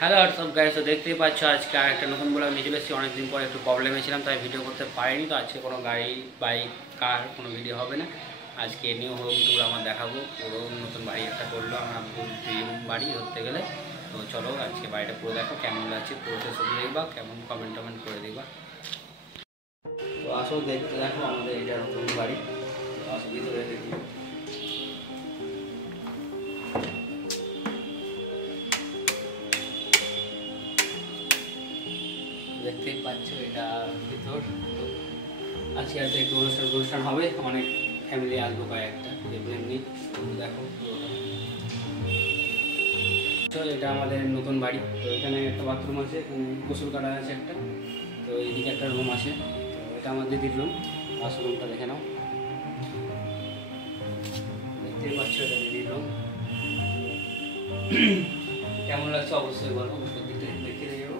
Hello WhatsApp guys, তো দেখতেই পাচ্ছ আজকে আর একটা নতুন ব্লগ নিয়ে চলে এসেছি। অনেকদিন পর একটু প্রবলেমে ছিলাম, তাই ভিডিও করতে পারিনি। তো আজকে কোনো গাড়ি বাইক কার কোনো ভিডিও হবে না। আজকে নিউ হোম ট্যুর আমার দেখাবো। পুরো নতুন বাড়ি একটা করলো আমার ড্রিম বাড়ি ধরতে গেলে। তো চলো আজকে বাড়িটা পুরো দেখো, কেমন লাগছে পুরোটা ছবি দেখবা, কেমন কমেন্ট করে দেখবা। তো আসো দেখতে দেখো আমাদের এটা নতুন বাড়ি। তো আসো ভিতরে দেখি। দেখতেই পাচ্ছ এটা ভিতর। আজকে আর একটু অনুষ্ঠান হবে, অনেক ফ্যামিলি আসবো কয়েকটা এমনি। দেখো এটা আমাদের নতুন বাড়ি। তো এখানে একটা বাথরুম আছে, এখানে গোসল করা আছে একটা। তো এইদিকে একটা রুম আছে, তো এটা আমার দিদির রুম। রুমটা দেখে নাও, দেখতেই পাচ্ছ এটা দিদির রুম। কেমন লাগছে অবশ্যই বলো, দেখে যাবো।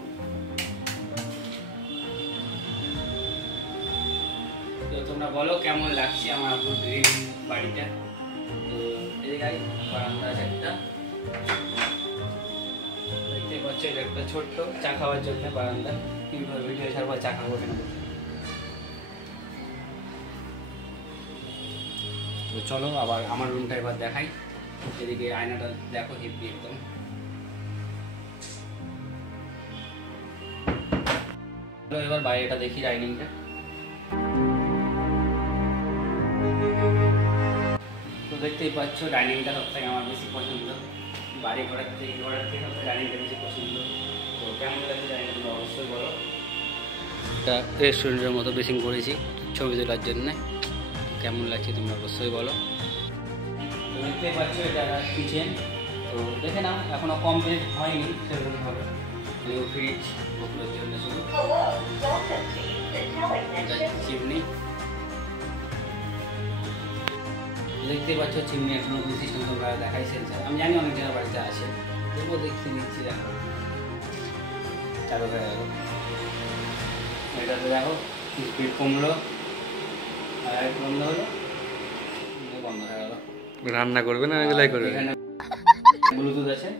তো তোমরা বলো কেমন লাগছে আমার ড্রিম বাড়িটা। তো এই গাড়ি বারান্দা আছে একটা, দেখতে পাচ্ছ এটা একটা ছোট্ট চা খাওয়ার জন্য বারান্দা। কিভাবে ভিডিও ছাড়বো, চা খাবো কেন। তো চলো আবার আমার রুমটা এবার দেখাই। এদিকে আয়নাটা দেখো, হেভি একদম। এবার বাইরেটা দেখি, ডাইনিংটা। তো দেখতেই পাচ্ছ ডাইনিংটা সব থেকে আমার বেশি পছন্দ। বাড়ি ঘরের থেকে ডাইনিংটা বেশি পছন্দ। তো কেমন লাগছে ডাইনিংটা অবশ্যই বলো। একটা রেস্টুরেন্টের মতো বেসিং করেছি ছবি তোলার জন্যে। কেমন লাগছে তোমরা অবশ্যই বলো। তো দেখতেই পাচ্ছ এটা কিচেন। তো দেখে নাও, এখনো কমপ্লিট হয়নি সেরকমভাবে। ফ্রিজ ওগুলোর জন্য শুধু চিমনি দেখতেই পাচ্ছ। চিমনি এখনো সিস্টেম তোমরা দেখাই সেন্সার, আমি জানি অনেক জায়গায় বাড়িতে আছে, তবুও দেখতে দিচ্ছি। দেখো চালু হয়ে গেল, এটাতে দেখো স্পিড কমলো আর একটু বন্ধ হলো, বন্ধ হয়ে গেল। রান্না করবে না এগুলাই করবে। এখানে ব্লুটুথ আছে,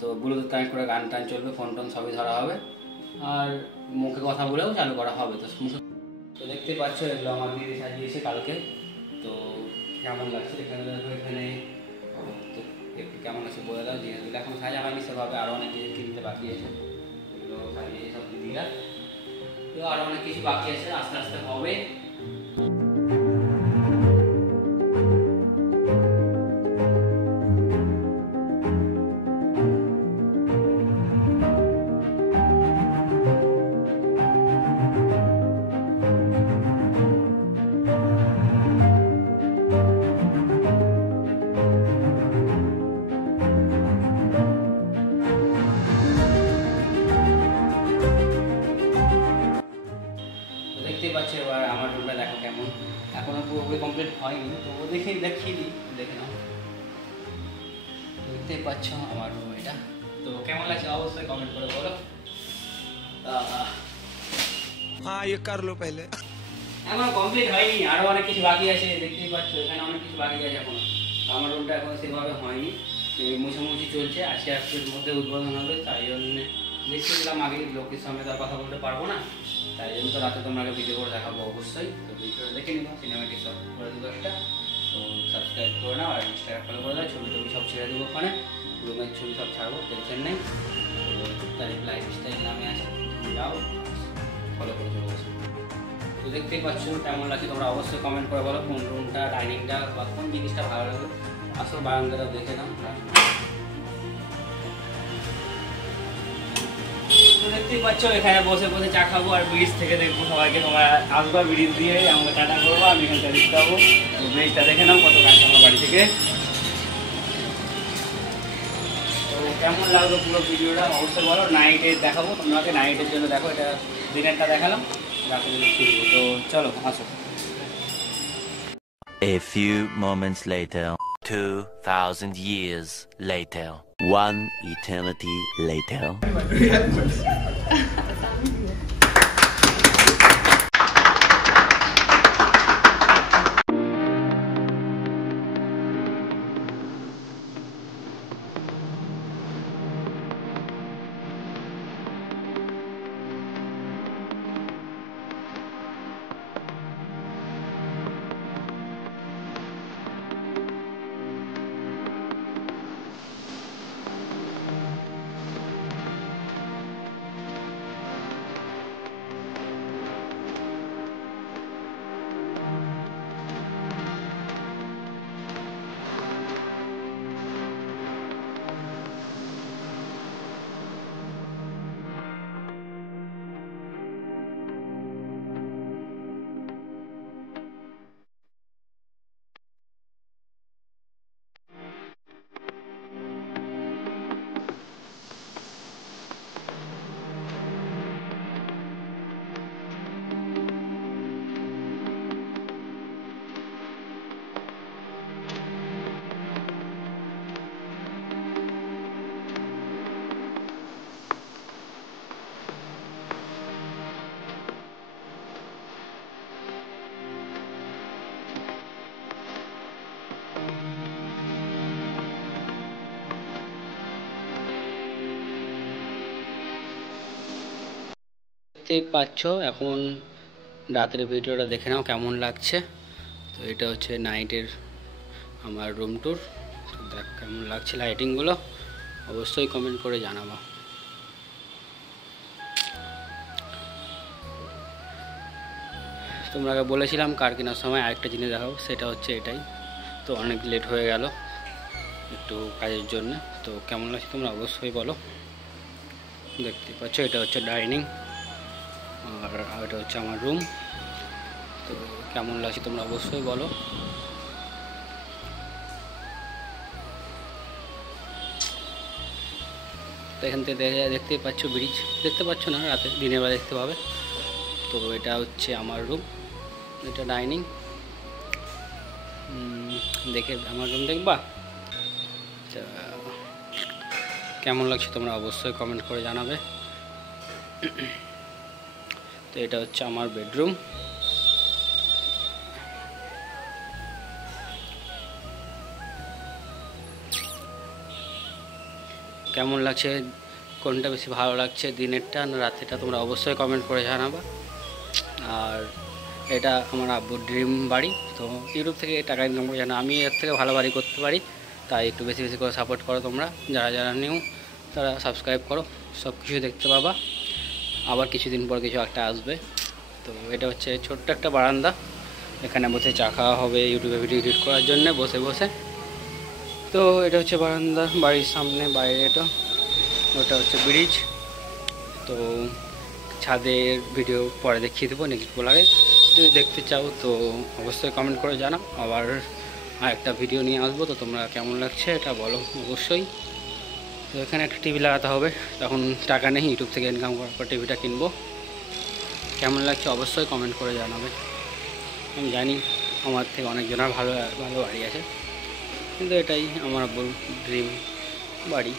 তো ব্লুটুথ কানেক্ট করে গান টান চলবে, ফোন টোন সবই ধরা হবে, আর মুখে কথা বলেও চালু করা হবে। তো দেখতে পাচ্ছ এগুলো আমার দিদি সাজিয়েছে কালকে। তো কেমন লাগছে এখানে দেখো, এখানে তো একটু কেমন লাগছে বলে দাও। জিনিসগুলো এখন সাজা হয়নি সেভাবে, আরও অনেক কিছু কিনতে বাকি আছে, এগুলো সাজিয়েছে সব দিদিরা। তো আরও অনেক কিছু বাকি আছে, আস্তে আস্তে হবে। দেখতেই পাচ্ছ এবার আমার রুমটা দেখো কেমন। এখনো পুরোপুরি কমপ্লিট হয়নি, তো দেখিয়ে দিই, দেখে নাও। দেখতেই পাচ্ছ আমার রুম এটা। তো কেমন লাগছে অবশ্যই কমেন্ট করে বলো। এখনো কমপ্লিট হয়নি, আরো অনেক কিছু বাকি আছে। দেখতেই পাচ্ছ এখানে অনেক কিছু বাকি আছে এখনো। আমার রুমটা এখনো সেভাবে হয়নি, মুছামুছি চলছে। আজকে আজকের মধ্যে উদ্বোধন হবে, তাই জন্য দেখছিলাম আগে লোকের সঙ্গে তার কথা বলতে পারবো না, তাই জন্য তো রাতে তোমাকে ভিডিও করে দেখাবো অবশ্যই। তো ভিডিওটা দেখে নিবো, সিনেমাটিক শট করে দেবো একটা। তো সাবস্ক্রাইব করে নাও আর ইনস্টাগ্রাম ফলো করে দাও। ছবি টবি সব ছেড়ে দেবো ওখানে, রুমের ছবি সব ছাড়বো, টেনশন নেই। তো তারিখ লাইফস্টাইল নামে আছে, যাও ফলো করে চলে আসো। তো দেখতেই পাচ্ছ কেমন লাগছে তোমরা অবশ্যই কমেন্ট করে বলো, কোন রুমটা ডাইনিংটা বা কোন জিনিসটা ভালো লাগে। আসো বারান্দাটা দেখে নাও। তো দেখতেই পাচ্ছ এখানে বসে বসে চা খাবো আর ব্রিজ থেকে দেখবো সবাইকে। তোমরা আসবা ব্রিজ দিয়ে, আমাকে টাটা করবো, আমি এখানটা দেখতে পাবো। তো ব্রিজটা দেখে নাও কত কাছে আমার বাড়ি থেকে। তো কেমন লাগলো পুরো ভিডিওটা অবশ্যই বলো। নাইটে দেখাবো তোমাকে, নাইটের জন্য দেখো, এটা দিনেরটা দেখালাম, রাতে ফিরবো। তো চলো আসো। A few moments later, 2000 years later, one eternity later. দেখতেই পাচ্ছ এখন রাতের ভিডিওটা দেখে নাও কেমন লাগছে। তো এটা হচ্ছে নাইটের আমার রুম ট্যুর। তো দেখ কেমন লাগছে লাইটিংগুলো, অবশ্যই কমেন্ট করে জানাবা। তোমরা বলেছিলাম কার কেনার সময় আরেকটা জিনিস দেখাবো, সেটা হচ্ছে এটাই। তো অনেক লেট হয়ে গেল একটু কাজের জন্য। তো কেমন লাগছে তোমরা অবশ্যই বলো। দেখতে পাচ্ছ এটা হচ্ছে ডাইনিং আর এটা হচ্ছে আমার রুম। তো কেমন লাগছে তোমরা অবশ্যই বলো। তো এখান থেকে দেখতেই পাচ্ছ ব্রিজ, দেখতে পাচ্ছ না, রাতে দিনের বেলা দেখতে পাবে। তো এটা হচ্ছে আমার রুম, এটা ডাইনিং। দেখে আমার রুম দেখবা। কেমন লাগছে তোমরা অবশ্যই কমেন্ট করে জানাবে। তো এটা হচ্ছে আমার বেডরুম। কেমন লাগছে, কোনটা বেশি ভালো লাগছে, দিনেরটা না রাতেরটা, তোমরা অবশ্যই কমেন্ট করে জানাবা। আর এটা আমার আব্বুর ড্রিম বাড়ি। তো ইউটিউব থেকে টাকা ইনকাম করে জানো আমি এর থেকে ভালো বাড়ি করতে পারি, তাই একটু বেশি বেশি করে সাপোর্ট করো তোমরা। যারা যারা নিউ তারা সাবস্ক্রাইব করো, সব কিছু দেখতে পাবা। আবার কিছুদিন পর কিছু একটা আসবে। তো এটা হচ্ছে ছোট্ট একটা বারান্দা, এখানে বসে চা খাওয়া হবে ইউটিউবে ভিডিও এডিট করার জন্য বসে বসে। তো এটা হচ্ছে বারান্দা, বাড়ির সামনে, বাইরে এটা, ওটা হচ্ছে ব্রিজ। তো ছাদের ভিডিও পরে দেখিয়ে দেবো নেক্সট ব্লগে, যদি দেখতে চাও তো অবশ্যই কমেন্ট করে জানাও। আবার একটা ভিডিও নিয়ে আসবো, তো তোমরা কেমন লাগছে এটা বলো অবশ্যই। তো এখানে একটা টিভি লাগাতে হবে, তখন টাকা নেই, ইউটিউব থেকে ইনকাম করার পর টিভিটা কিনবো। কেমন লাগছে অবশ্যই কমেন্ট করে জানাবে। আমি জানি আমার থেকে অনেকজনের ভালো ভালো বাড়ি আছে, কিন্তু এটাই আমার ড্রিম বাড়ি।